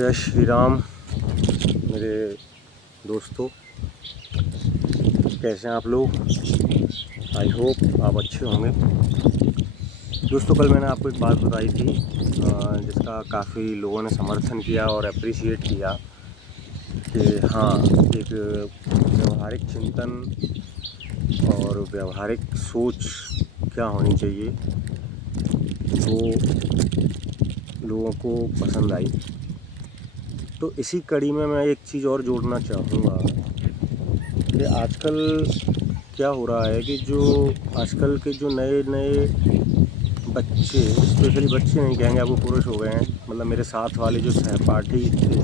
जय श्री राम मेरे दोस्तों, कैसे हैं आप लोग। आई होप आप अच्छे होंगे। दोस्तों, कल मैंने आपको एक बात बताई थी जिसका काफ़ी लोगों ने समर्थन किया और अप्रिशिएट किया कि हाँ, एक व्यवहारिक चिंतन और व्यवहारिक सोच क्या होनी चाहिए, वो लोगों को पसंद आई। तो इसी कड़ी में मैं एक चीज़ और जोड़ना चाहूँगा कि आजकल क्या हो रहा है कि जो आजकल के जो नए नए बच्चे, स्पेशली बच्चे नहीं कहेंगे, आपको पुरुष हो गए हैं, मतलब मेरे साथ वाले जो सहपाठी थे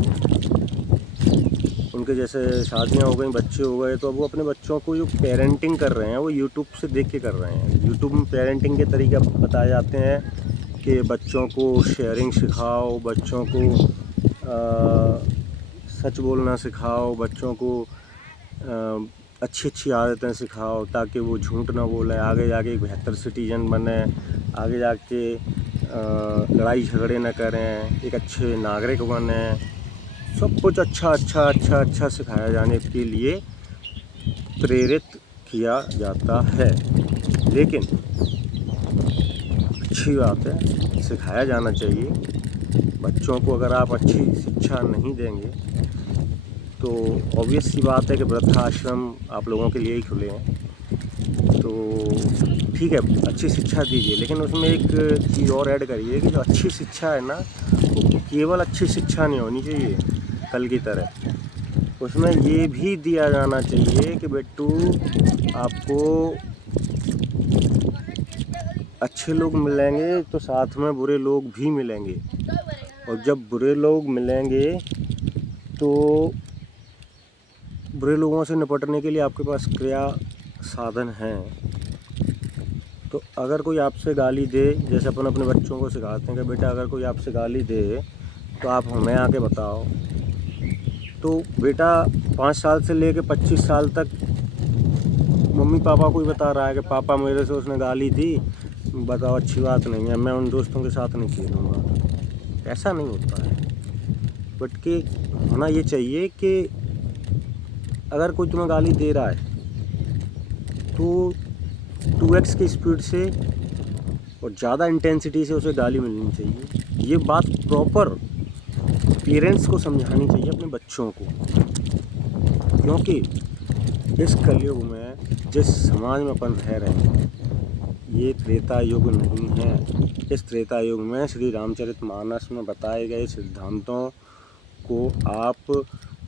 उनके जैसे शादियां हो गई, बच्चे हो गए, तो अब वो अपने बच्चों को जो पेरेंटिंग कर रहे हैं वो यूट्यूब से देख के कर रहे हैं। यूट्यूब में पेरेंटिंग के तरीके बताए जाते हैं कि बच्चों को शेयरिंग सिखाओ, बच्चों को सच बोलना सिखाओ, बच्चों को अच्छी अच्छी आदतें सिखाओ ताकि वो झूठ ना बोले, आगे जाके एक बेहतर सिटीजन बने, आगे जाके लड़ाई झगड़े न करें, एक अच्छे नागरिक बने। सब कुछ अच्छा सिखाया जाने के लिए प्रेरित किया जाता है। लेकिन अच्छी बात है, सिखाया जाना चाहिए। बच्चों को अगर आप अच्छी शिक्षा नहीं देंगे तो ऑब्वियस सी बात है कि वृद्धाश्रम आप लोगों के लिए ही खुले हैं। तो ठीक है, अच्छी शिक्षा दीजिए, लेकिन उसमें एक चीज़ और ऐड करिए कि जो अच्छी शिक्षा है ना, वो केवल अच्छी शिक्षा नहीं होनी चाहिए कल की तरह। उसमें ये भी दिया जाना चाहिए कि बेटू, आपको अच्छे लोग मिलेंगे तो साथ में बुरे लोग भी मिलेंगे, और जब बुरे लोग मिलेंगे तो बुरे लोगों से निपटने के लिए आपके पास क्या साधन हैं। तो अगर कोई आपसे गाली दे, जैसे अपन अपने बच्चों को सिखाते हैं कि बेटा अगर कोई आपसे गाली दे तो आप हमें आके बताओ, तो बेटा 5 साल से लेकर 25 साल तक मम्मी पापा को ही बता रहा है कि पापा मेरे से उसने गाली दी, बताओ अच्छी बात नहीं है, मैं उन दोस्तों के साथ नहीं खेलूँगा। ऐसा नहीं होता है। बट कि होना ये चाहिए कि अगर कोई तुम्हें गाली दे रहा है तो 2x की स्पीड से और ज़्यादा इंटेंसिटी से उसे गाली मिलनी चाहिए। ये बात प्रॉपर पेरेंट्स को समझानी चाहिए अपने बच्चों को, क्योंकि इस कलयुग में जिस समाज में अपन रह रहे हैं, ये त्रेता युग नहीं है। इस त्रेता युग में श्री रामचरितमानस में बताए गए सिद्धांतों को आप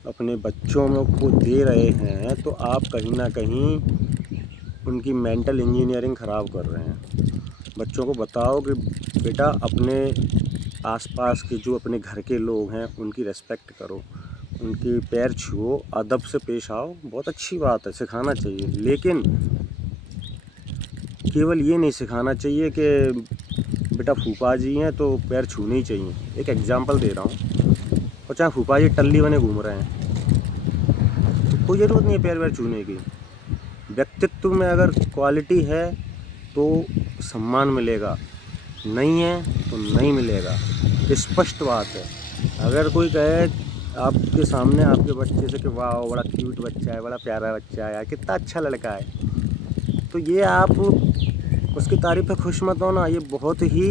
अपने बच्चों में को दे रहे हैं तो आप कहीं ना कहीं उनकी मेंटल इंजीनियरिंग ख़राब कर रहे हैं। बच्चों को बताओ कि बेटा अपने आसपास के जो अपने घर के लोग हैं उनकी रिस्पेक्ट करो, उनके पैर छुओ, अदब से पेश आओ। बहुत अच्छी बात है, सिखाना चाहिए, लेकिन केवल ये नहीं सिखाना चाहिए कि बेटा फूफा जी हैं तो पैर छूने ही चाहिए। एक एग्जांपल दे रहा हूँ, और चाहे फूफा जी टल्ली बने घूम रहे हैं तो कोई ज़रूरत नहीं है पैर वैर छूने की। व्यक्तित्व में अगर क्वालिटी है तो सम्मान मिलेगा, नहीं है तो नहीं मिलेगा। स्पष्ट बात है। अगर कोई कहे आपके सामने आपके बच्चे से कि वाह बड़ा क्यूट बच्चा है, बड़ा प्यारा बच्चा है, यार कितना अच्छा लड़का है, तो ये आप उसकी तारीफ़ पे खुश मत होना। ये बहुत ही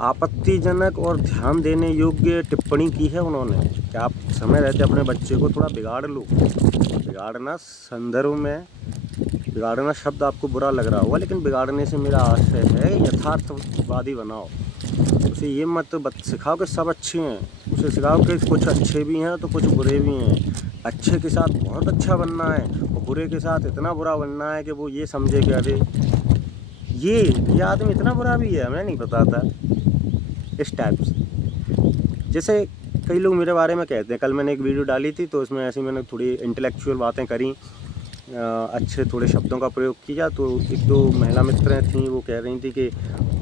आपत्तिजनक और ध्यान देने योग्य टिप्पणी की है उन्होंने कि आप समय रहते अपने बच्चे को थोड़ा बिगाड़ लो। बिगाड़ना संदर्भ में, बिगाड़ना शब्द आपको बुरा लग रहा होगा, लेकिन बिगाड़ने से मेरा आशय है यथार्थवादी बनाओ। उसे ये मत सिखाओ कि सब अच्छे हैं, उसे सिखाओ कि कुछ अच्छे भी हैं तो कुछ बुरे भी हैं। अच्छे के साथ बहुत अच्छा बनना है और बुरे के साथ इतना बुरा बनना है कि वो ये समझे कि अरे ये आदमी इतना बुरा भी है, हमें नहीं पता था। इस टाइप से जैसे कई लोग मेरे बारे में कहते हैं। कल मैंने एक वीडियो डाली थी तो उसमें ऐसी मैंने थोड़ी इंटेलेक्चुअल बातें करी, अच्छे थोड़े शब्दों का प्रयोग किया। तो एक दो महिला मित्र थीं, वो कह रही थी कि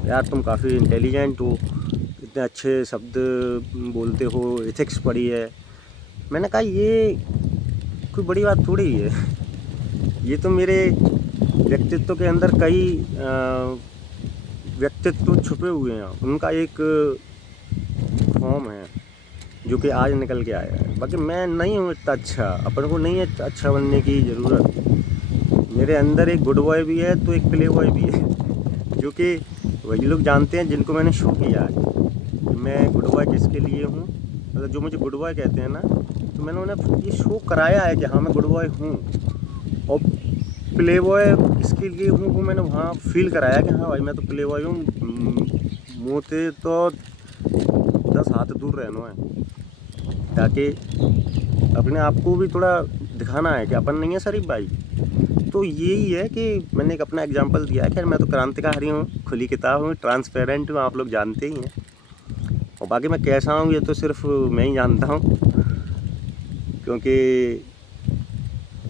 यार तुम काफ़ी इंटेलिजेंट हो, इतने अच्छे शब्द बोलते हो, एथिक्स पढ़ी है। मैंने कहा ये कोई बड़ी बात थोड़ी है। ये तो मेरे व्यक्तित्व के अंदर कई व्यक्तित्व छुपे हुए हैं, उनका एक फॉर्म है जो कि आज निकल के आया है। बाकी मैं नहीं हूँ इतना अच्छा, अपन को नहीं है अच्छा बनने की ज़रूरत। मेरे अंदर एक गुड बॉय भी है तो एक प्ले बॉय भी है, जो कि वही लोग जानते हैं जिनको मैंने शो किया है कि मैं गुड बॉय किसके लिए हूँ। मतलब जो मुझे गुड बॉय कहते हैं ना, तो मैंने उन्हें ये शो कराया है कि हाँ मैं गुड बॉय हूँ। और प्ले बॉय किसके लिए हूँ वो मैंने वहाँ फील कराया कि हाँ भाई मैं तो प्ले बॉय हूँ, मुँह से तो 10 हाथ दूर रहना है, ताकि अपने आप को भी थोड़ा दिखाना है कि अपन नहीं है शरीफ भाई। तो यही है कि मैंने एक अपना एग्जांपल दिया है। खैर मैं तो क्रांतिकारी हूँ, खुली किताब हूँ, ट्रांसपेरेंट हूँ, आप लोग जानते ही हैं। और बाकी मैं कैसा हूँ ये तो सिर्फ मैं ही जानता हूँ, क्योंकि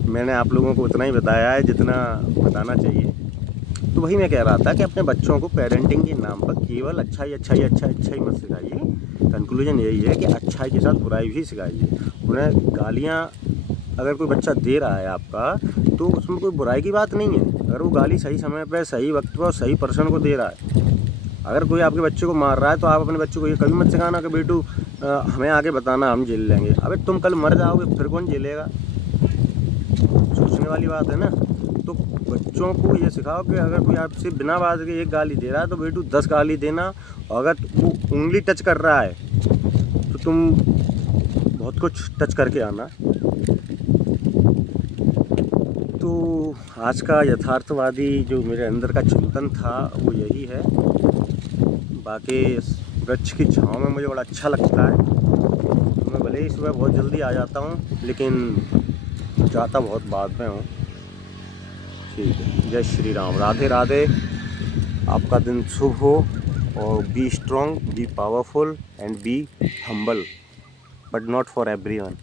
मैंने आप लोगों को उतना ही बताया है जितना बताना चाहिए। तो वही मैं कह रहा था कि अपने बच्चों को पेरेंटिंग के नाम पर केवल अच्छाई मत सिखाइए। कंक्लूजन यही है कि अच्छाई के साथ बुराई भी सिखाइए। उन्हें गालियाँ अगर कोई बच्चा दे रहा है आपका, तो उसमें कोई बुराई की बात नहीं है, अगर वो गाली सही समय पर सही वक्त पर और सही पर्सन को दे रहा है। अगर कोई आपके बच्चे को मार रहा है तो आप अपने बच्चे को ये कभी मत सिखाना कि बेटू हमें आके बताना, हम झेल लेंगे। अबे तुम कल मर जाओगे फिर कौन झेलेगा? सोचने वाली बात है ना। तो बच्चों को ये सिखाओ कि अगर कोई आपसे बिना बात के एक गाली दे रहा है तो बेटू 10 गाली देना। अगर वो उंगली टच कर रहा है तो तुम बहुत कुछ टच करके आना। तो आज का यथार्थवादी जो मेरे अंदर का चिंतन था वो यही है। बाकी वृक्ष की छाँव में मुझे बड़ा अच्छा लगता है। तो मैं भले ही सुबह बहुत जल्दी आ जाता हूँ, लेकिन जाता बहुत बाद में हूँ। ठीक है, जय श्री राम, राधे राधे। आपका दिन शुभ हो और be strong, B powerful and be humble, but not for everyone.